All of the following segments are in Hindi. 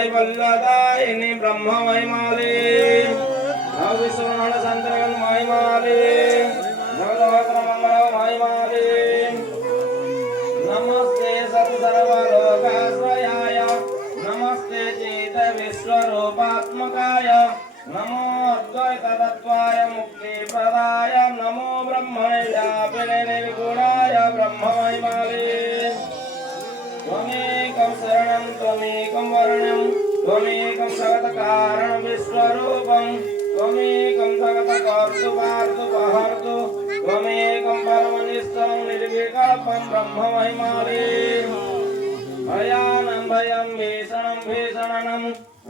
कैवल्यदायिनी ब्रह्म महिमाले विष्णु संतरगन महिमाले भगवत्र मंगल महिमाले नमस्ते सत्सर्वलोकाश्रयाय नमस्ते चेत विश्वरूपात्मकाय नमो अद्वैत तत्त्वाय मुक्तिप्रदाय नमो ब्रह्मणे व्यापिने निर्गुणाय ब्रह्म महिमाले त्वमेकं शरणं त्वमेकं वरणं त्वमेकं जगत्कारणं विश्वरूपं त्वमेकं जगत्कर्तृ त्वमेकं परमनिष्ठं निर्विकल्पं ब्रह्म महिमाले भयानं भयं भीषणं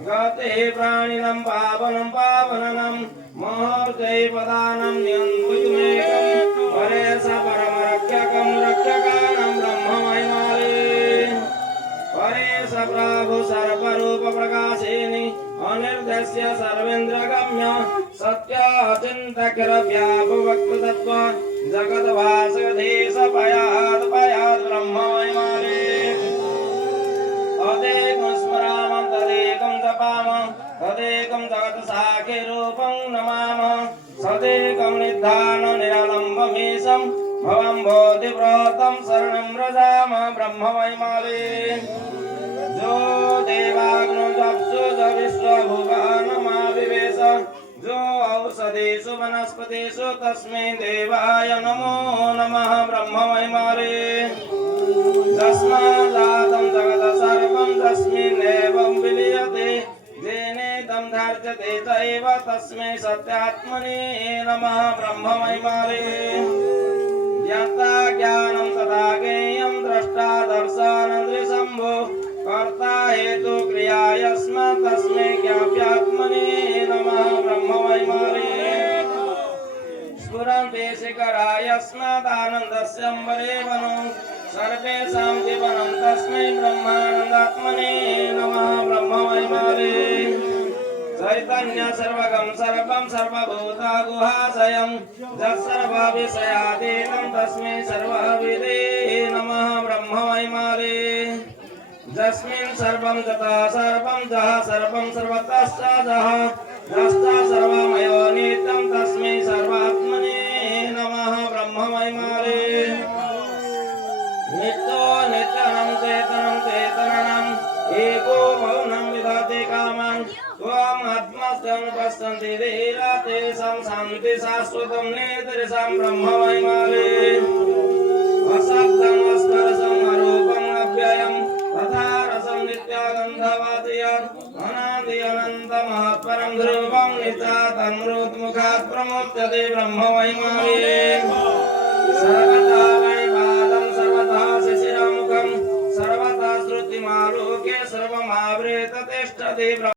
गते प्राणिनं पावनं महर्ते पदानं नियन्त्रितुमेकं परेश परमरक्षकं रक्षकानं ब्रह्म महिमाले परेश प्रभु सर्वरूप प्रकाशिनी अनिर्देश्य सर्वेन्द्रगम्य सत्य अचिन्त्य व्यापवक्तृतत्व जगद्भासगधीश पयात् ब्रह्म महिमाले तदेकं स्मरामः तदेकं जपामः तदेकं जगत्साक्षिरूपं नमामः सदेकं निधानं निरालम्बमीशं भवं बोधिव्रतं शरणं व्रजामः ब्रह्म महिमाले जो देवाग्नो जप्सु ज विश्वभुवनमाविवेश जो औषधेषु वनस्पतिषु तस्मै देवाय नमो नमः ब्रह्म महिमाले तस्मादातं जगत् सर्वं तस्मिन्नेवं विलीयते जेनेदं धार्यते चैव तस्मै सत्यात्मने नमः ब्रह्म महिमाले ज्ञाता ज्ञानं तथा ज्ञेयं द्रष्टा दर्शनदृशम्भो कर्ता हेतु क्रिया यस्मात् तस्मै ज्ञाप्यात्मने नमः ब्रह्म महिमाले स्फुरन्ते शिखरा यस्मादानन्दस्य अम्बरेवनो सर्वेषां जीवनं तस्मै ब्रह्मानन्दात्मने नमः ब्रह्म महिमाले चैतन्य सर्वगं सर्वं सर्वभूतगुहाशयं यत्सर्वविषयातीतं तस्मै सर्वविदे नमः ब्रह्म महिमाले यस्मिन् सर्वं तथा सर्वं जः सर्वं सर्वतश्च जः यश्च सर्वमयो नित्यं तस्मै सर्वात्मने नमः ब्रह्म महिमाले नित्यो नित्यनं चेतनं एको मौनं विदते कामान् त्वम् आत्मस्यानुपश्यन्ति धीरा तेषां शान्ति शाश्वतं नेतरेषां ब्रह्म महिमाले अशब्दं स्पर्शं अरूपं अव्ययं तथा रसं नित्यगन्धवादियत् अनादि अनन्तमहत्परं ध्रुवं नित्यातं रुद्मुखात् प्रमुच्यते ब्रह्म महिमाले सर्वथा वैवादं सर्वथा शिशिरमुखं सर्वथा श्रुतिमालोके सर्वमावृत्य तिष्ठति